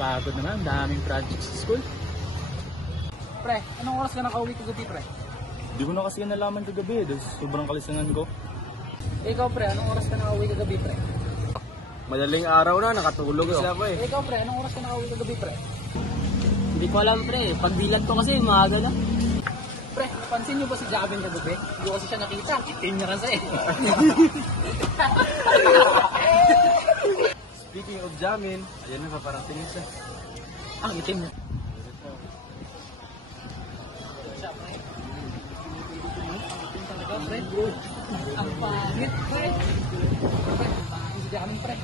Pagod naman, daming projects sa school. Pre, anong oras ka nakauwi kagabi, pre? Hindi ko na kasi nalaman kagabi dahil sobrang kalisangan ko. Ikaw, pre, anong oras ka nakauwi kagabi, pre? Madaling araw na, nakatulog kasi ako eh. Ikaw, pre, anong oras ka nakauwi kagabi, pre? Hindi ko alam pre, pagdilat ko kasi maaga na. Pre, pansin niyo ba si Javin kagabi? Hindi ko kasi siya nakita. Itim niya kasi. Speaking of Jamin, ayan na paparating siya. Ah, itim niya. Pre, ang pangit, pre. Pre, ang pangit si Javin, pre.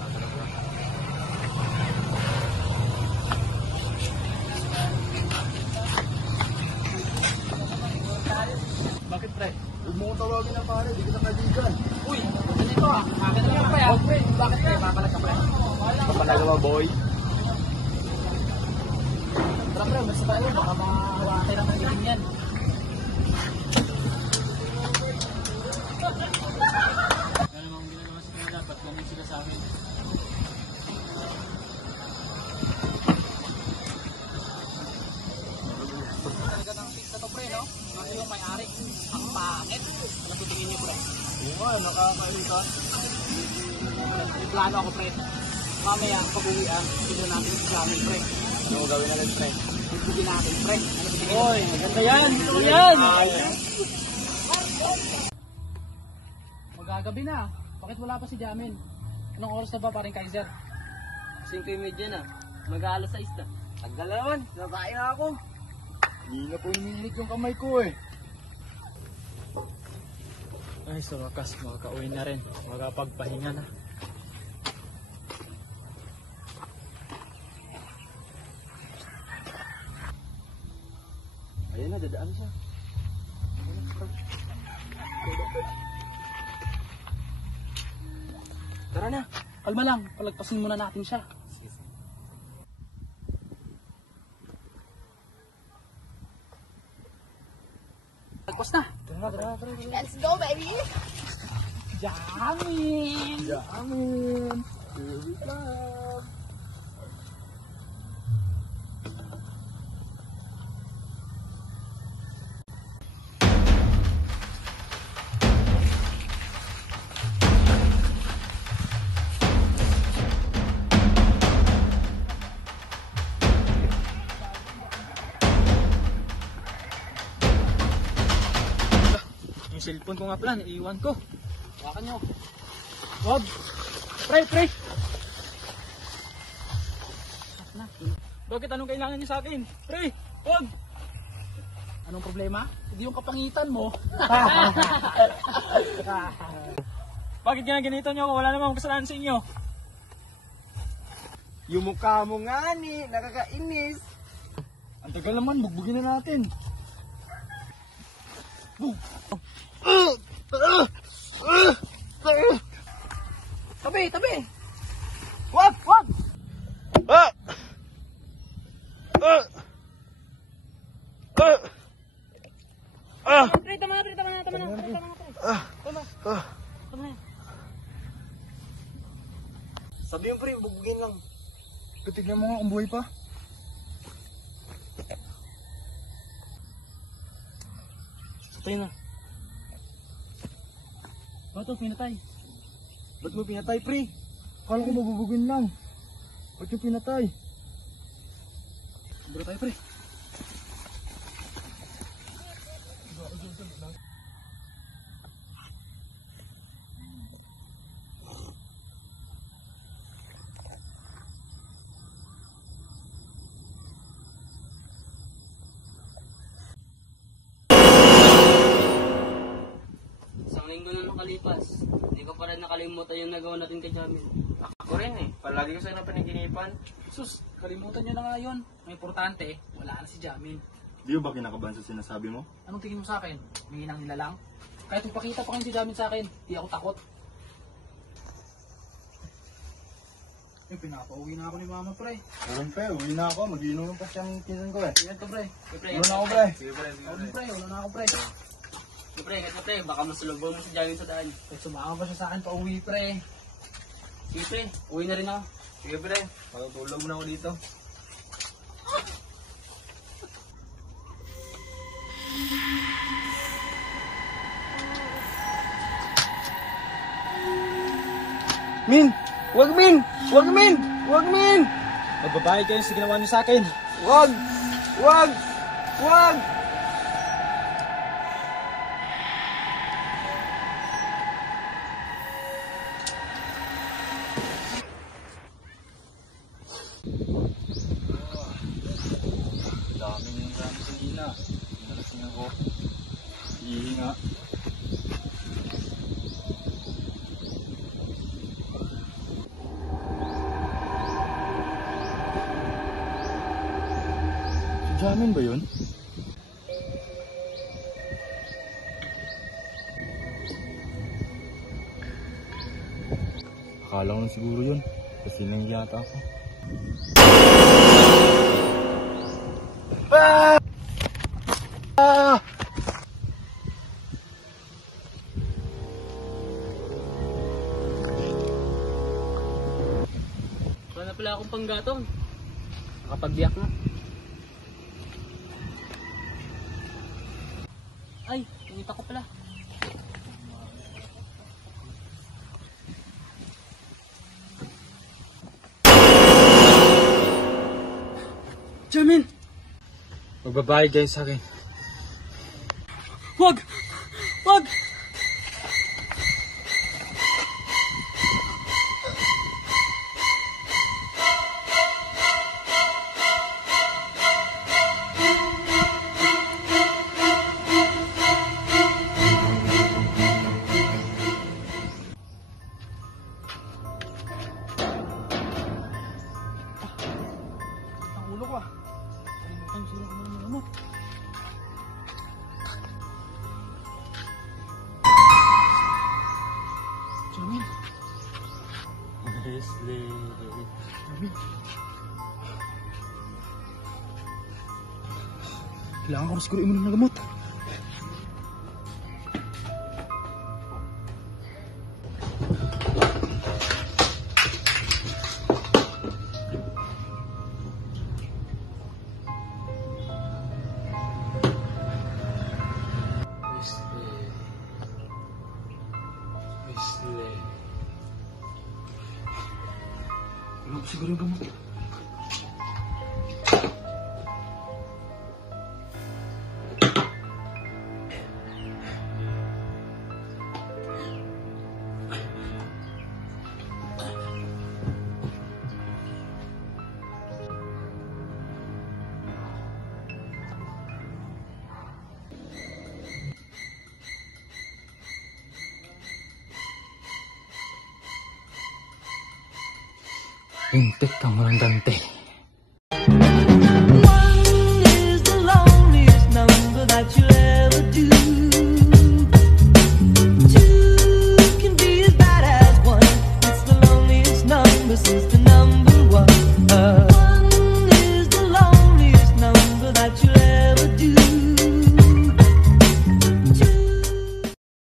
Bakit, pre? Huwag mo kong tawagin na pare, di kita kaibigan. Uy, ganito ah. Akin na lang, pre. Ah, pre. Bakit, pre? Papalag ka, pre. Kapalaga ba boy? Tara, pre. Mas ba yun? Baka mahawakay ng magiging yan. Ano namang ginagawa sa kanila, ba't ganun sila sa amin? Talaga ng pizza to, pre, no? Kasi yung may-ari. Ang pangit. Ano tutingin niyo, pre? Oo nga, nakakairita. May plano ako, pre. Mamaya, pag-uwi tignan natin si Jamin, pre. Ano mo gawin natin pre? Tignan natin, pre. Ano tutingin niyo? Hoy, maganda yan! Ito yan! Magagabi na. Bakit wala pa si Jamin? Anong oras na ba, paring Kaiser? 5:30 na. Mag-aalas 6 na. Tagal na naman, nabae na ako. Hindi na po umiinit yung kamay ko eh. Ay, sa wakas, makakauwi na rin. Makapagpahinga na. Ayun na, dadaan siya. Tara na. Kalma lang. Palagpasin muna natin siya. Palagpas na. Let's go, baby! Jamin! Jamin! Here we come! Yung cellphone ko nga pala, naiiwan ko. Hawakan nyo. Wag! Pre, pre! Bakit anong kailangan niyo sa akin? Pre! Wag! Anong problema? Hindi yung kapangitan mo. Bakit ginaganito niyo ako? Wala namang kasalanan sa inyo. Yung mukha mo nga ni, nakakainis. Ang tagal naman, bugbugin na natin. Tabi, tabi! Wag! Wag! Ah! Ah! Ah! Ah! Pre, tama na, pre, tama na, tama na, pre, tama na, pre. Ah! Tama, Ah! tama na. Sabi mo pre, bubugin lang. Tignan mo nga kung buhay pa. Patay na. Ba't ito pinatay? Ba't mo pinatay pre? Akala ko mabubugin lang. Ba't yung pinatay? Bro tayo, pre. Isang linggo na nakalipas, hindi ko pa rin nakalimutan yung nagawa natin kay Jamil. Ako rin eh. Palagi ko sa'yo na paniginipan. Sus, kalimutan nyo na nga yun. Ang importante, wala na si Jamin. Di ba kinakabahan sa sinasabi mo? Anong tingin mo sa akin? Huminang nila lang? Kahit magpakita pa kayo si Jamin sa akin, di ako takot. Eh, pinapauwi na ako ni Mama, pre. Uwan pre, uwi na ako. Mag-iinom pa siyang pinsan ko eh. Yan to, pre. Uwan ako pre. Sige pre, sige Ako, pre. Wala na ako, pre. Pre, baka masulubong mo si Jamil sa daan. Eh, sumama pa siya sa akin pa uwi, pre. Sige pre, uwi na rin ako. Sige pre, matutulog na ako dito. Min! Wag, Min! Wag, Min! Wag, Min! Magbabayad kayo sa ginawa niyo sa akin. Wag! Wag! Wag! Daming rami sa gina. Nalasing ako. Ihi nga. Si Jamin ba yun? Akala ko na siguro yun. Kasi nang yata ako. Wala na pala akong panggatong. Nakapagbiyak na. Ay, nakita ko pala. Jamin! Magbabayad kayo sa akin. Wag! Wag! Ang ulo ko ah. Kalimutan sila ko ng gamot. Jamin. Leslie. Jamin. Kailangan ko na siguro imunin ng gamot. Wala ko siguro yung gamot. Hintik ka mo ng Dante.